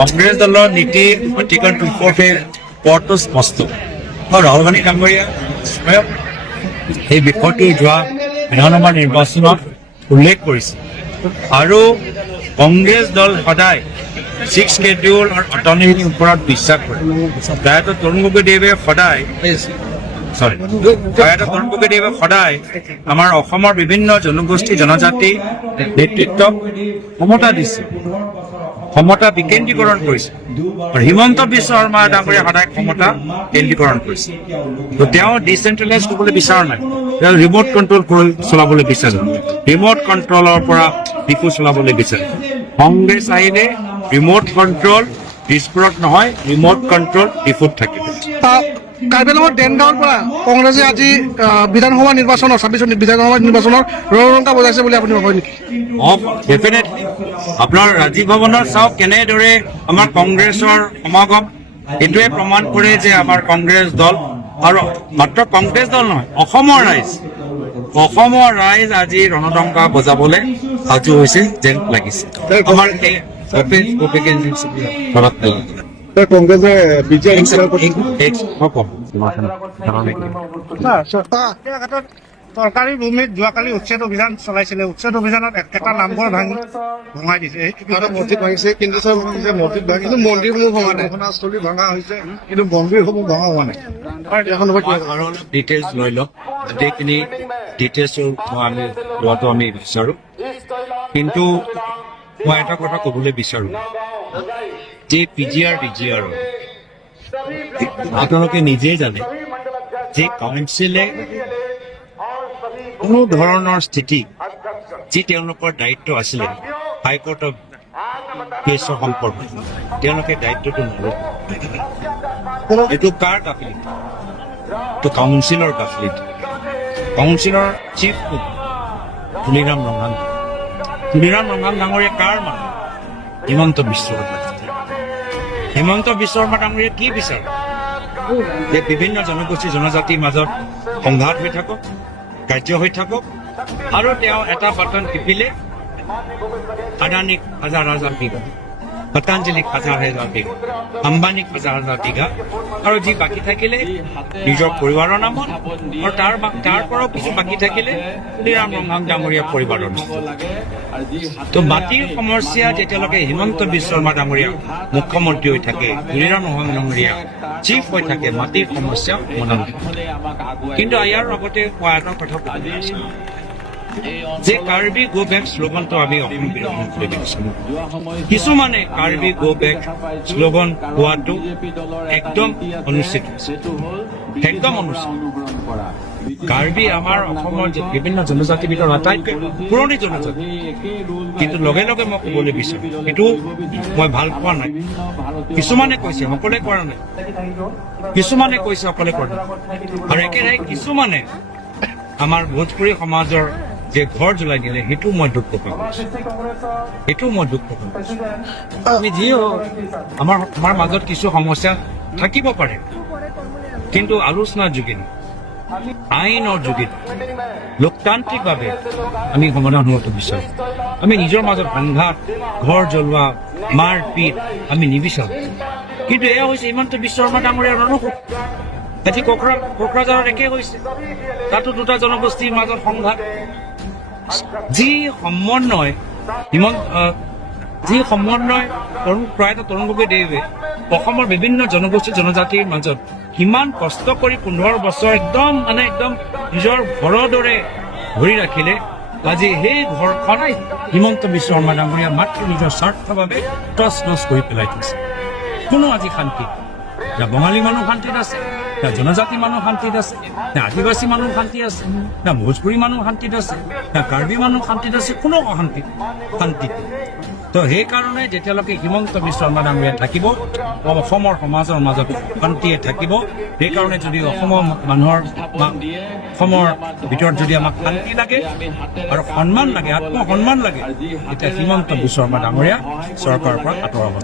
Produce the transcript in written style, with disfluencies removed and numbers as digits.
কংগ্ৰেছ দলৰ নীতি অতিক্ৰম পথটো স্পষ্ট আৰু ৰাহুল গান্ধী ডাঙৰীয়া এই বিষয়টো যোৱা বিধানসভা নিৰ্বাচনত উল্লেখ কৰিছে আৰু কংগ্ৰেছ দল সদায় 6 শেডিউল আৰু অট'নমিৰ ওপৰত বিশ্বাস কৰে। প্ৰায়তঃ তৰুণ গগৈদেৱে সদায় আমাৰ অসমৰ বিভিন্ন জনগোষ্ঠী জনজাতি নেতৃত্বক ক্ষমতা দিছে, ক্ষমতা বিকেন্দ্ৰীকৰণ কৰিছে আৰু হিমন্ত বিশ্ব শৰ্মা ডাঙৰীয়া সদায় ক্ষমতা কেন্দ্ৰীকৰণ কৰিছে। তো তেওঁ ডিচেন্ট্ৰেলাইজ কৰিবলৈ বিচৰা নাই, তেওঁ ৰিম'ট কণ্ট্ৰল চলাবলৈ বিচাৰে, ৰিম'ট কণ্ট্ৰলৰ পৰা ডিপু চলাবলৈ বিচাৰে। কংগ্ৰেছ আহিলে ৰিম'ট কণ্ট্ৰল দিছপুৰত নহয়, ৰিম'ট কণ্ট্ৰল ডিপুত থাকিব। কাৰ্বি আংলঙৰ দেনগাঁৱৰ পৰা কংগ্ৰেছে আজি বিধানসভা নিৰ্বাচনৰ 26 বিধানসভা নিৰ্বাচনৰ ৰণৰংকা বজাইছে বুলি আপুনি ভাবে নেকি? ডেফিনেটলি আপোনাৰ ৰাজীৱ ভৱনত চাওক কেনেদৰে আমাৰ কংগ্ৰেছৰ সমাগম, এইটোৱে প্ৰমাণ কৰে যে আমাৰ কংগ্ৰেছ দল আৰু মাত্ৰ কংগ্ৰেছ দল নহয়, অসমৰ ৰাইজ আজি ৰণদংকা বজাবলৈ সাজু হৈছে যেন লাগিছে। আমাৰ কংগ্ৰেছে চৰকাৰী ভূমিত যোৱাকালি উচ্ছেদ অভিযান চলাইছিলে। উচ্ছেদ অভিযানত এটা নামঘৰ ভঙাই দিছে, মছজিদ ভাঙিছে, কিন্তু মছজিদ ভাঙি কিন্তু মন্দিৰসমূহ ভঙা নাই, স্থলী ভঙা হৈছে কিন্তু মন্দিৰসমূহ ভঙা হোৱা নাই। অলপ ডিটেইলছ লৈ লওক, গোটেইখিনি ডিটেইলছ আমি লোৱাটো আমি বিচাৰোঁ। কিন্তু মই এটা কথা ক'বলৈ বিচাৰোঁ যে PGR DGR আপোনালোকে নিজেই জানে যে কাউন্সিলে কোনো ধৰণৰ স্থিতি যি তেওঁলোকৰ দায়িত্ব আছিলে হাইকোৰ্টৰ কেছৰ সম্পৰ্কে তেওঁলোকে দায়িত্বটো নলয়। এইটো কাৰ গাফিলতি? এইটো কাউন্সিলৰ গাফিলতি। কাউন্সিলৰ চিফ তুলিৰাম ৰঙান ডাঙৰীয়া কাৰ মানুহ? হিমন্ত বিশ্ব শৰ্মা। হিমন্ত বিশ্ব শৰ্মা ডাঙৰীয়া কি বিচাৰে? যে বিভিন্ন জনগোষ্ঠী জনজাতিৰ মাজত সংঘাত হৈ থাকক, কাৰ্য হৈ থাকক, আৰু তেওঁ এটা বাটন টিপিলে আদানীক হাজাৰ বিঘা, পতঞ্জলীক হাজাৰ বিঘা, আম্বানীক হাজাৰ বিঘা, আৰু যি বাকী থাকিলে নিজৰ পৰিবাৰৰ নামত, আৰু তাৰ পৰাও কিছু বাকী থাকিলে তুলিৰাম ৰঙান ডাঙৰীয়া পৰিবাৰৰ নামত। তো মাটিৰ সমস্যা যেতিয়ালৈকে হিমন্ত বিশ্ব শৰ্মা ডাঙৰীয়া মুখ্যমন্ত্ৰী হৈ থাকে, তুলিৰাম ৰঙান ডাঙৰীয়া চিফ হৈ থাকে, মাটিৰ সমস্যা সমাধান। কিন্তু ইয়াৰ লগতে কোৱা এটা কথা যে কাৰ্বি গো বেক শ্লোগানটো আমি অসম বিৰোধী দেখিছিলোঁ। কিছুমানে কাৰ্বি গো বেক শ্লোগান কোৱাটো একদম অনুচিত, একদম অনুচিত। কাৰ্বি আমাৰ অসমৰ বিভিন্ন জনজাতিৰ ভিতৰত আটাইতকৈ পুৰণি জনজাতি, কিন্তু লগে লগে মই ক'বলৈ বিচাৰোঁ এইটো মই ভাল পোৱা নাই। কিছুমানে কৈছে সকলোৱে কৰা নাই, কিছুমানে কৈছে সকলোৱে কৰা নাই, আৰু একেৰাহে কিছুমানে আমাৰ ভোজপুৰী সমাজৰ যে ঘৰ জ্বলাই দিলে সেইটো মই দুখ প্ৰকাশ কৰিছোঁ। আমি যি আমাৰ মাজত কিছু সমস্যা থাকিব পাৰে, কিন্তু আলোচনাৰ যোগেদি, আইনৰ যোগেদি, লোকতান্ত্ৰিকভাৱে আমি সমাধান হোৱাটো বিচাৰোঁ। আমি নিজৰ মাজত সংঘাত, ঘৰ জ্বলোৱা, মাৰপিট আমি নিবিচাৰোঁ। কিন্তু এয়া হৈছে হিমন্ত বিশ্ব শৰ্মা ডাঙৰীয়াৰ ৰণকোট। আজি কোকৰাঝাৰত একে হৈছে, তাতো দুটা জনগোষ্ঠীৰ মাজত সংঘাত। যি সমন্বয় প্ৰয়াত তৰুণ গগৈদেৱে অসমৰ বিভিন্ন জনগোষ্ঠী জনজাতিৰ মাজত কিমান কষ্ট কৰি 15 বছৰ একদম নিজৰ ঘৰৰ দৰে ধৰি ৰাখিলে, আজি সেই ঘৰখন হিমন্ত বিশ্ব শৰ্মা ডাঙৰীয়া মাত্ৰ নিজৰ স্বাৰ্থৰ বাবে টচ কৰি পেলাই থৈছে। কোনো আজি শান্তি, না বঙালী মানুহ শান্তিত আছে, না জনজাতি মানুহ শান্তিত আছে, না আদিবাসী মানুহ শান্তি আছে, না ভোজপুৰী মানুহ শান্তিত আছে, না কাৰ্বি মানুহ শান্তিত আছে, কোনো শান্তিত। তো সেইকাৰণে যেতিয়ালৈকে হিমন্ত বিশ্ব শৰ্মা ডাঙৰীয়া থাকিব, অসমৰ সমাজৰ মাজত শান্তিয়ে থাকিব। সেইকাৰণে যদি অসমৰ ভিতৰত যদি আমাক শান্তি লাগে আৰু লাগে, আত্মসন্মান লাগে, তেতিয়া হিমন্ত বিশ্ব শৰ্মা ডাঙৰীয়া চৰকাৰৰ পৰা আঁতৰাব।